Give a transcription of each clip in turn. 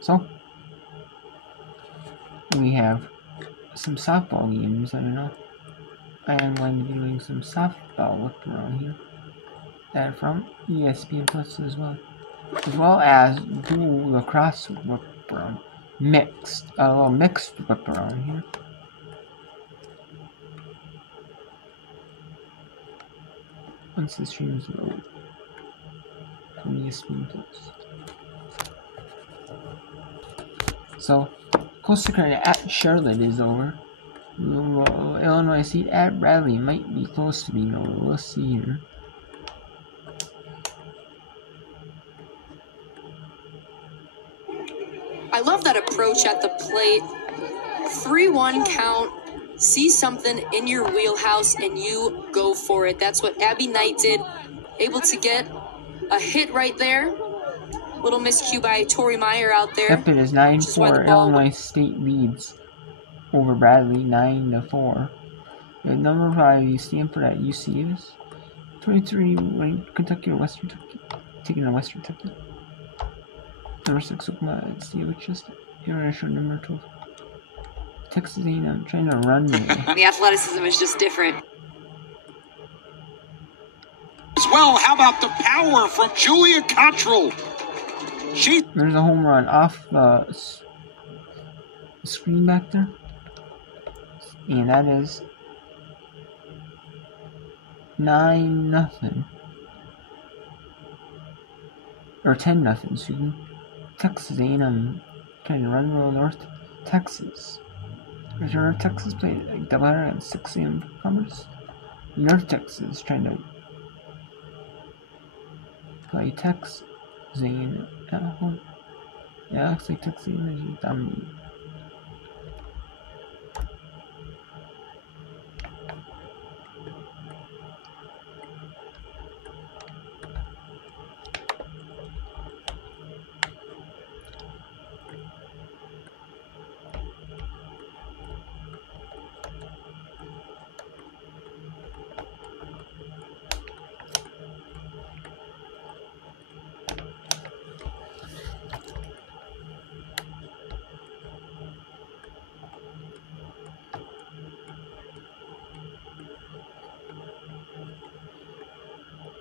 So, we have some softball games, I don't know. I am going to be doing some softball whip around here. That from ESPN Plus as well as do lacrosse whip around. Mixed whip around here. Once the stream is loaded from ESPN Plus. So, Coastal Carolina at Charlotte is over. Illinois State at Bradley might be close to being over. We'll see here. I love that approach at the plate. 3-1 count. See something in your wheelhouse and you go for it. That's what Abby Knight did. Able to get a hit right there. Little miscue by Tori Meyer out there. Yep, it is 9-4. Illinois State leads over Bradley 9-4. The number 5 Stanford at UC is 23 ranked Kentucky or Western Kentucky. Taking on Western Kentucky. Number 6 Oklahoma at Steel Winchester. International number 12. Texas A&M trying to run me. The athleticism is just different. As well, how about the power from Julia Cottrell? There's a home run off the screen back there. And that is 9-0. Or 10-0, excuse me. Texas A&M trying to run Rural North Texas. Return of Texas played a doubleheader at 6 a.m. for Commerce. North Texas trying to play Texas A&M at home. Yeah, looks like Texas A&M is dominating.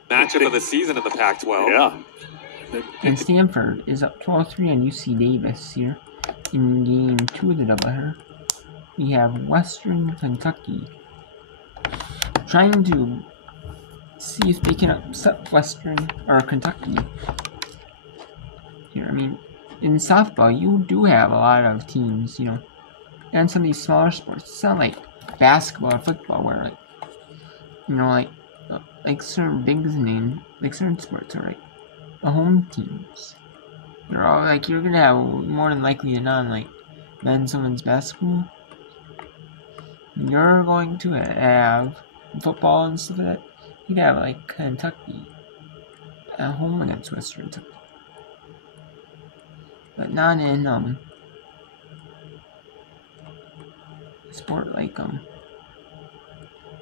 Matchup of the season in the Pac-12. Yeah. And Stanford is up 12-3 on UC Davis here in game 2 of the doubleheader. We have Western Kentucky trying to see if they can upset Western or Kentucky. Here, I mean, in softball, you do have a lot of teams, you know, and some of these smaller sports. It's not like basketball or football where, like, you know, like certain big names, like certain sports are like the home teams. They're all like, you're gonna have more than likely than not, like men's, women's basketball. You're going to have football and stuff like that. You'd have like Kentucky at home against Western Kentucky, but not in sport like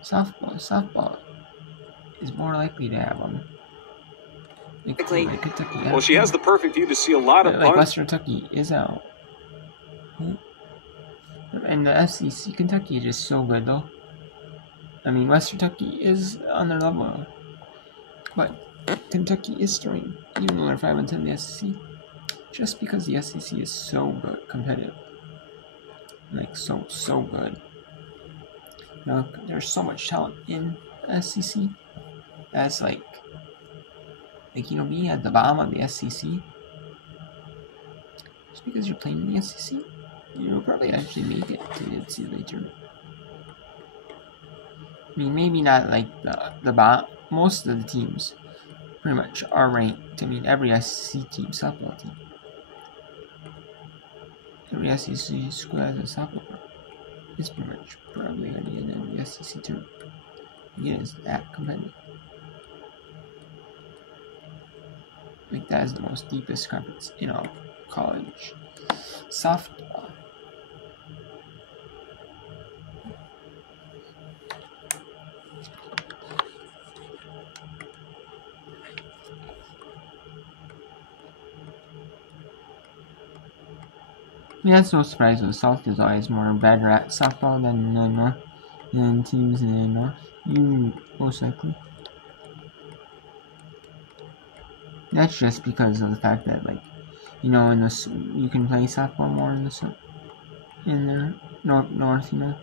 softball. Softball is more likely to have like Kentucky. Well, she has the perfect view to see a lot of like Western Kentucky is out. And the SEC Kentucky is just so good though. I mean, Western Kentucky is on their level, but Kentucky is starting, even though they're 5-10 in the SEC, just because the SEC is so good, competitive, like so good. Now, there's so much talent in the SEC. That's like you know, being at the bottom of the SEC, just because you're playing in the SEC, you'll probably actually make it to the NCAA tournament. I mean, maybe not like the bottom. Most of the teams pretty much are ranked. I mean, every SEC team, softball team, every SEC school has a softball program. It's pretty much probably going to be in every SEC tournament. Again, it's that competitive. Like, that is the most deepest conference in all college softball. mean, that's no surprise. The South is always more better at softball than the North, than teams in the North. You most likely. That's just because of the fact that, like, you know, in this you can play softball more in the north, you know.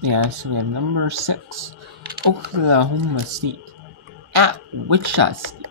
Yeah, so we have number 6, Oklahoma State at Wichita State.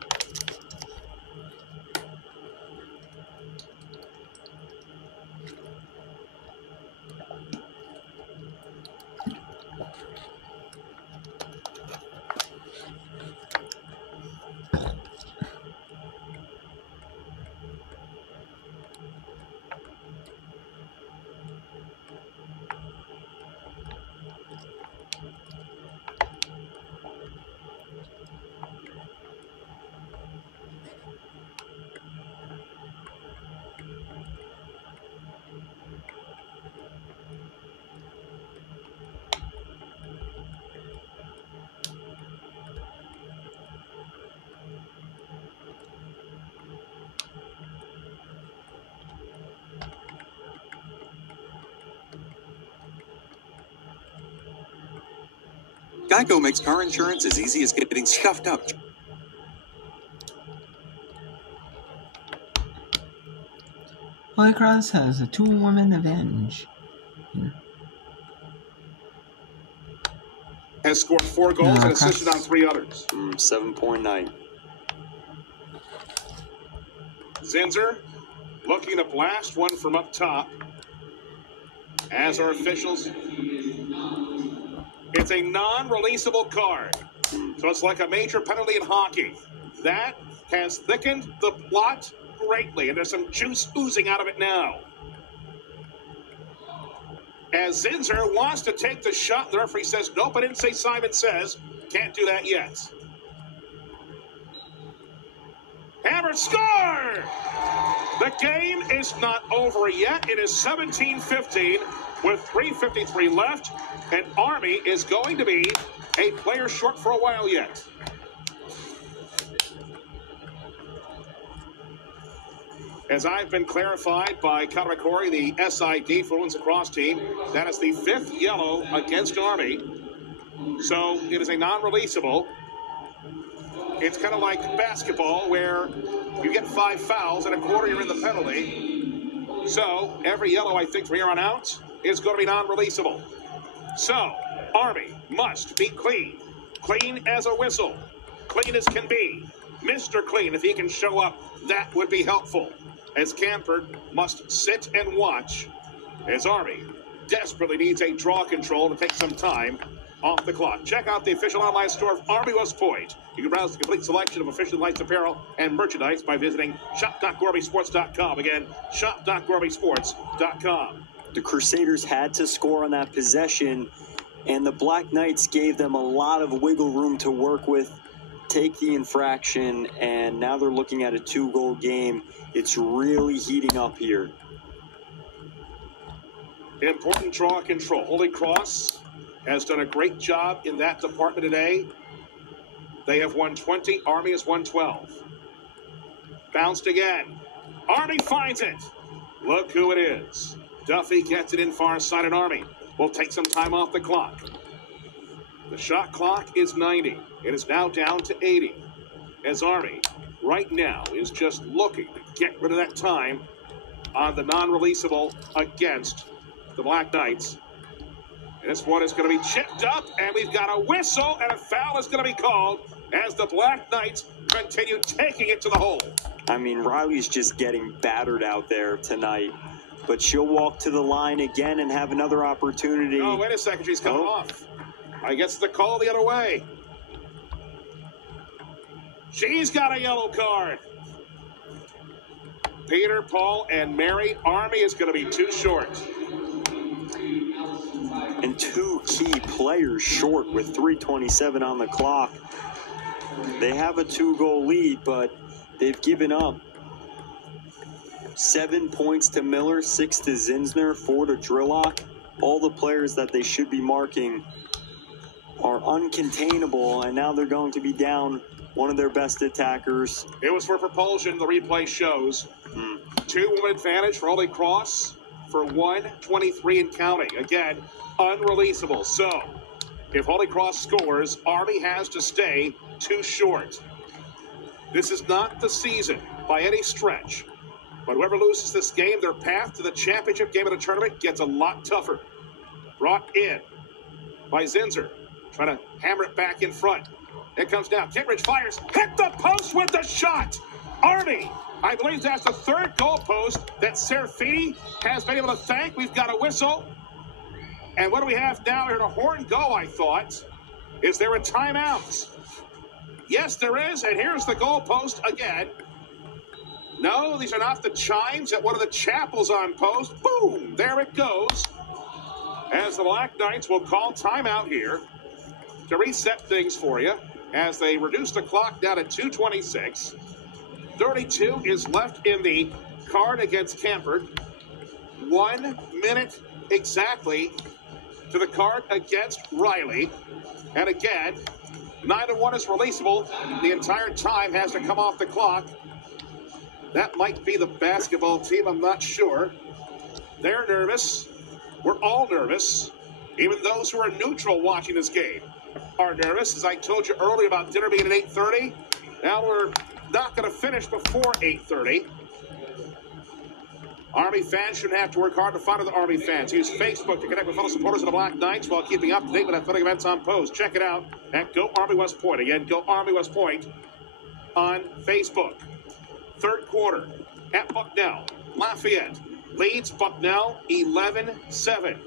Geico makes car insurance as easy as getting scuffed up. Lacrosse has a 2-woman advantage. Has scored 4 goals and assisted on 3 others. 7.9. Zinzer looking to blast one from up top. As our officials, it's a non-releasable card. So it's like a major penalty in hockey. That has thickened the plot greatly, and there's some juice oozing out of it now. As Zinzer wants to take the shot, the referee says, nope, I didn't say Simon Says. Can't do that yet. Hammer, score! The game is not over yet. It is 17-15 with 3:53 left, and Army is going to be a player short for a while yet. As I've been clarified by Conor McCory, the SID for Women's Lacrosse team, that is the 5th yellow against Army. So it is a non-releasable. It's kind of like basketball where you get 5 fouls and a quarter you're in the penalty. So every yellow, I think, from here on out is going to be non-releasable. So Army must be clean. Clean as a whistle. Clean as can be. Mr. Clean, if he can show up, that would be helpful. As Camford must sit and watch as Army desperately needs a draw control to take some time off the clock. Check out the official online store of Army West Point. You can browse the complete selection of officially licensed apparel and merchandise by visiting shop.gourmetsports.com. Again, shop.gourmetsports.com. The Crusaders had to score on that possession, and the Black Knights gave them a lot of wiggle room to work with, take the infraction, and now they're looking at a 2-goal game. It's really heating up here. Important draw control. Holy Cross has done a great job in that department today. They have won 20. Army has won 12. Bounced again. Army finds it. Look who it is. Duffy gets it in far side, and Army will take some time off the clock. The shot clock is 90. It is now down to 80. As Army right now is just looking to get rid of that time on the non-releasable against the Black Knights. This one is going to be chipped up, and we've got a whistle, and a foul is going to be called as the Black Knights continue taking it to the hole. I mean, Riley's just getting battered out there tonight, but she'll walk to the line again and have another opportunity. Oh, wait a second. She's coming off. I guess the call the other way. She's got a yellow card. Peter, Paul, and Mary. Army is going to be too short. And 2 key players short with 3:27 on the clock. They have a 2-goal lead, but they've given up 7 points to Miller, 6 to Zinsner, 4 to Drillock. All the players that they should be marking are uncontainable, and now they're going to be down one of their best attackers. It was for propulsion, the replay shows. 2-woman advantage for Holy Cross for 1:23 and counting. Again, unreleasable. So, if Holy Cross scores, Army has to stay 2 short. This is not the season by any stretch. But whoever loses this game, their path to the championship game of the tournament gets a lot tougher. Brought in by Zinsner. Trying to hammer it back in front. It comes down. Kittredge fires. Hit the post with the shot. Army. I believe that's the 3rd goal post that Serafini has been able to thank. We've got a whistle. And what do we have now? Here to horn go, I thought. Is there a timeout? Yes, there is. And here's the goal post again. No, these are not the chimes at one of the chapels on post. Boom. There it goes. As the Black Knights will call timeout here to reset things for you as they reduce the clock down to 2:26. 32 is left in the card against Camford. 1 minute exactly to the card against Riley. And again, neither one is releasable. The entire time has to come off the clock. That might be the basketball team, I'm not sure. They're nervous. We're all nervous. Even those who are neutral watching this game are nervous. As I told you earlier about dinner being at 8:30, now we're not going to finish before 8:30. Army fans shouldn't have to work hard to find other Army fans. Use Facebook to connect with fellow supporters of the Black Knights while keeping up to date with athletic events on post. Check it out at Go Army West Point. Again, Go Army West Point on Facebook. 3rd quarter at Bucknell. Lafayette leads Bucknell 11-7.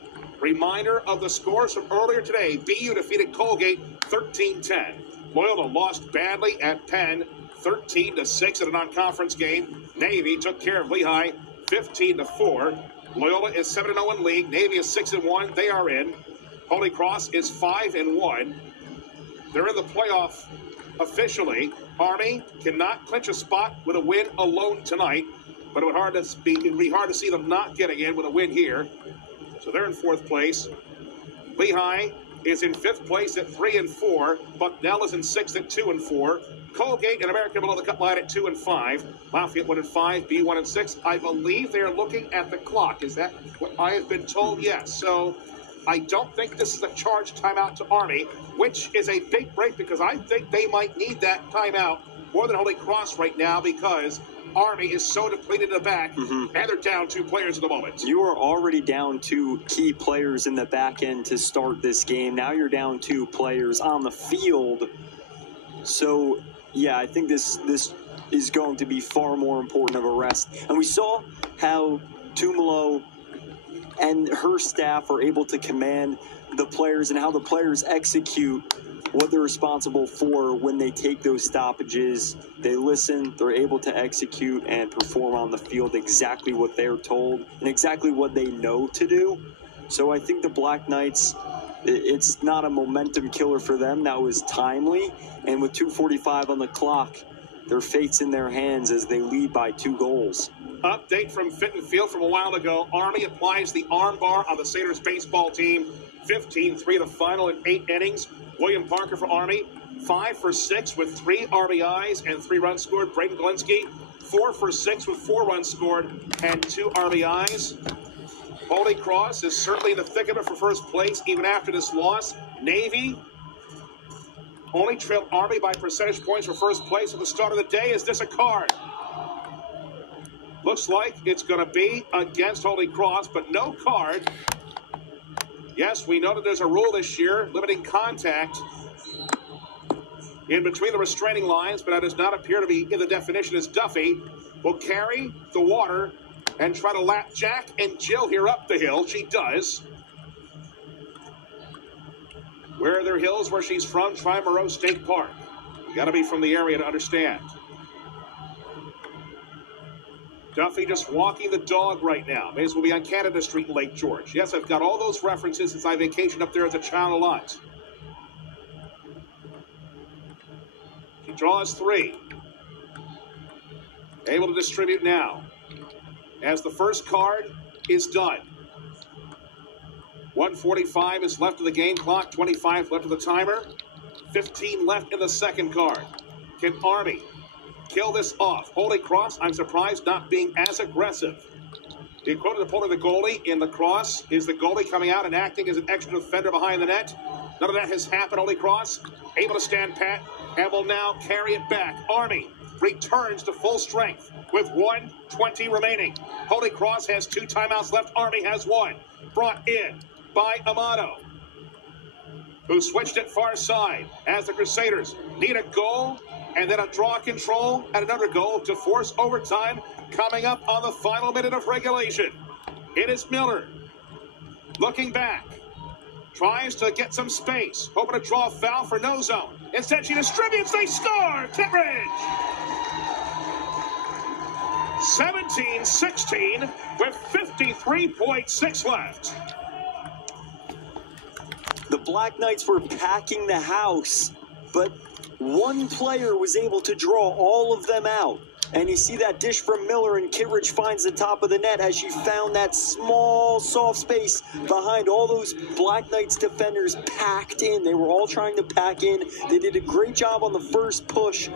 Reminder of the scores from earlier today. BU defeated Colgate 13-10. Loyola lost badly at Penn 13-6 in a non-conference game. Navy took care of Lehigh 15-4. Loyola is 7-0 in league. Navy is 6-1. They are in. Holy Cross is 5-1. They're in the playoff officially. Army cannot clinch a spot with a win alone tonight, but it would be hard to see them not getting in with a win here. So they're in 4th place. Lehigh is in 5th place at 3-4. Bucknell is in 6th at 2-4. Colgate and American below the cut line at 2-5. Lafayette 1-5. B 1-6. I believe they are looking at the clock. Is that what I have been told? Yes. So I don't think this is a charge timeout to Army, which is a big break because I think they might need that timeout more than Holy Cross right now because Army is so depleted in the back, and they're down 2 players at the moment. You are already down 2 key players in the back end to start this game. Now you're down 2 players on the field. So, yeah, I think this is going to be far more important of a rest. And we saw how Tumalo and her staff are able to command the players and how the players execute what they're responsible for when they take those stoppages. They listen, they're able to execute and perform on the field exactly what they're told and exactly what they know to do. So I think the Black Knights, it's not a momentum killer for them. That was timely. And with 2:45 on the clock, their fate's in their hands as they lead by 2 goals. Update from Fit and Field from a while ago. Army applies the arm bar on the Satyrs baseball team. 15-3 the final in 8 innings. William Parker for Army, 5 for 6 with 3 RBIs and 3 runs scored. Braden Galinsky, 4 for 6 with 4 runs scored and 2 RBIs. Holy Cross is certainly in the thick of it for first place even after this loss. Navy only trailed Army by percentage points for first place at the start of the day. Is this a card? Looks like it's going to be against Holy Cross, but no card. Yes, we know that there's a rule this year limiting contact in between the restraining lines, but that does not appear to be in the definition as Duffy will carry the water and try to lap Jack and Jill here up the hill. She does. Where are their hills? Where she's from? Tri-Moreau State Park. You got to be from the area to understand. Duffy just walking the dog right now. May as well be on Canada Street in Lake George. Yes, I've got all those references since I vacationed up there as a child a lot. She draws 3. Able to distribute now. as the first card is done. 1:45 is left of the game clock, 25 left of the timer, 15 left in the second card. Can Army kill this off? Holy Cross, I'm surprised not being as aggressive. The equivalent of pulling the goalie in lacrosse is the goalie coming out and acting as an extra defender behind the net. None of that has happened. Holy Cross able to stand pat and will now carry it back. Army returns to full strength with 1:20 remaining. Holy Cross has 2 timeouts left. Army has 1. Brought in by Amato, who switched it far side as the Crusaders need a goal and then a draw control and another goal to force overtime coming up on the final minute of regulation. It is Miller looking back, tries to get some space, hoping to draw a foul for no zone. Instead, she distributes. They score! Kittredge! 17-16 with 53.6 left. The Black Knights were packing the house, but one player was able to draw all of them out. And you see that dish from Miller, and Kittredge finds the top of the net as she found that small, soft space behind all those Black Knights defenders packed in. They were all trying to pack in. They did a great job on the first push,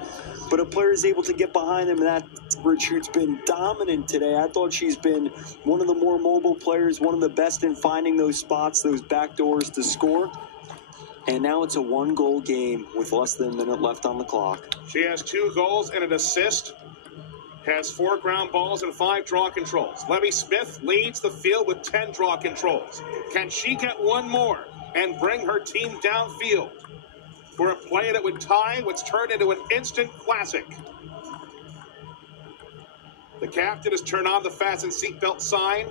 but a player is able to get behind them, and that Richard's been dominant today. I thought she's been one of the more mobile players, one of the best in finding those spots, those back doors to score. And now it's a 1-goal game with less than a minute left on the clock. She has 2 goals and an assist, has 4 ground balls and 5 draw controls. Levy Smith leads the field with 10 draw controls. Can she get one more and bring her team downfield for a play that would tie what's turned into an instant classic? The captain has turned on the fasten seatbelt sign.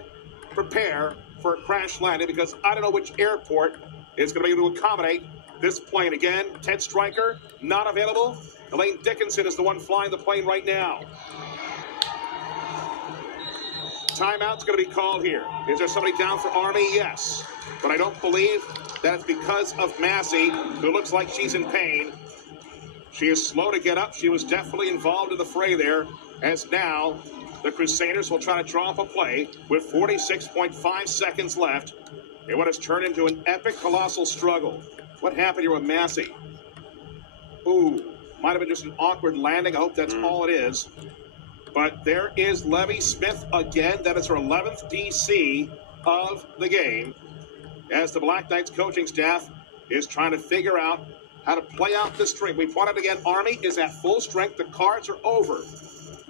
Prepare for a crash landing, because I don't know which airport is going to be able to accommodate this plane. Again, Ted Stryker not available. Elaine Dickinson is the one flying the plane right now. Timeout's going to be called here. Is there somebody down for Army? Yes. But I don't believe that it's because of Massey, who looks like she's in pain. She is slow to get up. She was definitely involved in the fray there, as now the Crusaders will try to draw up a play with 46.5 seconds left in what has turned into an epic, colossal struggle. What happened here with Massey? Ooh, might have been just an awkward landing. I hope that's all it is. But there is Levy Smith again. That is her 11th DC of the game, as the Black Knights coaching staff is trying to figure out how to play out this string. We pointed again, Army is at full strength. The cards are over.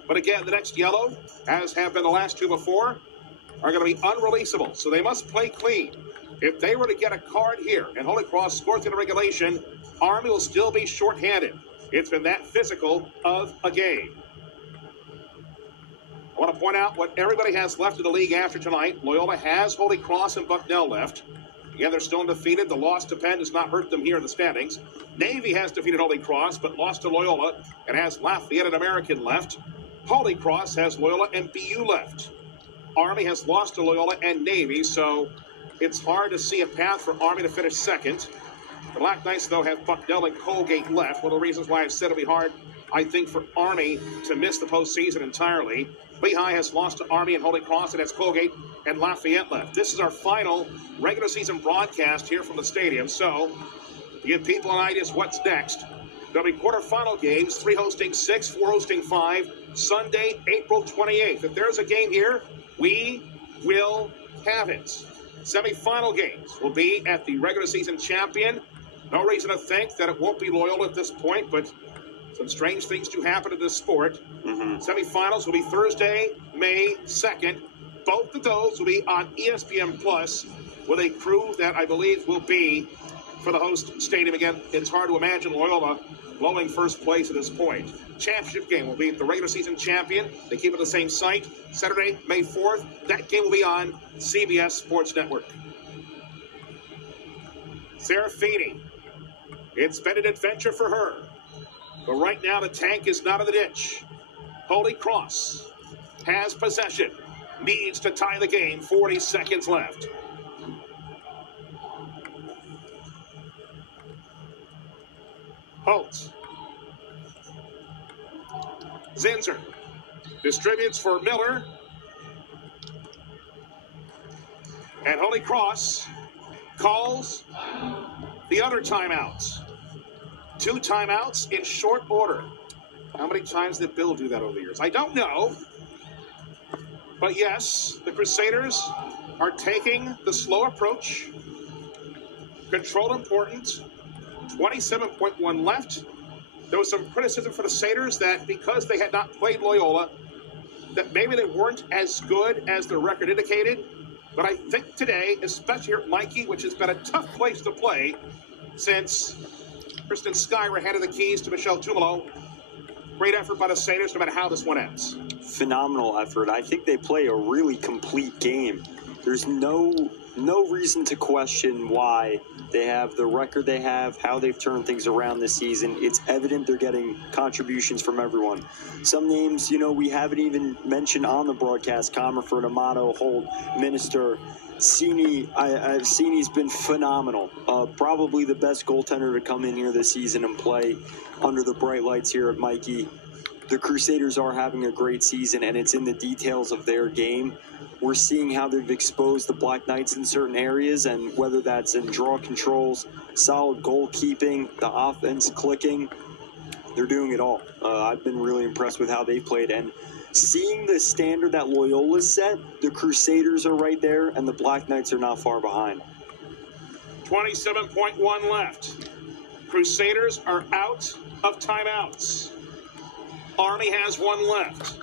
But again, the next yellow, as have been the last 2 before, are going to be unreleasable. So they must play clean. If they were to get a card here and Holy Cross scores in regulation, Army will still be shorthanded. It's been that physical of a game. I want to point out what everybody has left of the league after tonight. Loyola has Holy Cross and Bucknell left. Again, they're still undefeated. The loss to Penn does not hurt them here in the standings. Navy has defeated Holy Cross, but lost to Loyola and has Lafayette and American left. Holy Cross has Loyola and BU left. Army has lost to Loyola and Navy, so it's hard to see a path for Army to finish second. The Black Knights, though, have Bucknell and Colgate left. One of the reasons why I've said it'll be hard, I think, for Army to miss the postseason entirely. Lehigh has lost to Army and Holy Cross. It has Colgate and Lafayette left. This is our final regular season broadcast here from the stadium. So, to give people an idea of what's next, there'll be quarterfinal games, 3 hosting 6, 4 hosting 5, Sunday, April 28th. If there's a game here, we will have it. Semifinal games will be at the regular season champion. No reason to think that it won't be Loyola at this point, but some strange things do happen in this sport. Semifinals will be Thursday, May 2nd. Both of those will be on ESPN Plus with a crew that I believe will be for the host stadium. Again, it's hard to imagine Loyola blowing first place at this point. Championship game will be the regular season champion. They keep it the same site. Saturday, May 4th. That game will be on CBS Sports Network. Serafini. It's been an adventure for her. But right now, the tank is not in the ditch. Holy Cross has possession. Needs to tie the game. 40 seconds left. Holtz. Zinzer distributes for Miller. And Holy Cross calls the other timeouts. 2 timeouts in short order. How many times did Bill do that over the years? I don't know. But yes, the Crusaders are taking the slow approach. Control important. 27.1 left. There was some criticism for the Satyrs that because they had not played Loyola, that maybe they weren't as good as their record indicated. But I think today, especially here at Mikey, which has been a tough place to play since Kristen Skyra handed the keys to Michelle Tumalo. Great effort by the Satyrs, no matter how this one ends. Phenomenal effort. I think they play a really complete game. There's no reason to question why they have the record they have, how they've turned things around this season. It's evident they're getting contributions from everyone. Some names, we haven't even mentioned on the broadcast. Comerford, Amato, Holt, Minister, Cini's been phenomenal. Probably the best goaltender to come in here this season and play under the bright lights here at Mikey. The Crusaders are having a great season, and it's in the details of their game. We're seeing how they've exposed the Black Knights in certain areas, and whether that's in draw controls, solid goalkeeping, the offense clicking, they're doing it all. I've been really impressed with how they played, and seeing the standard that Loyola's set, the Crusaders are right there, and the Black Knights are not far behind. 27.1 left. Crusaders are out of timeouts. Army has 1 left.